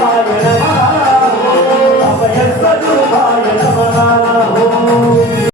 Hare Hare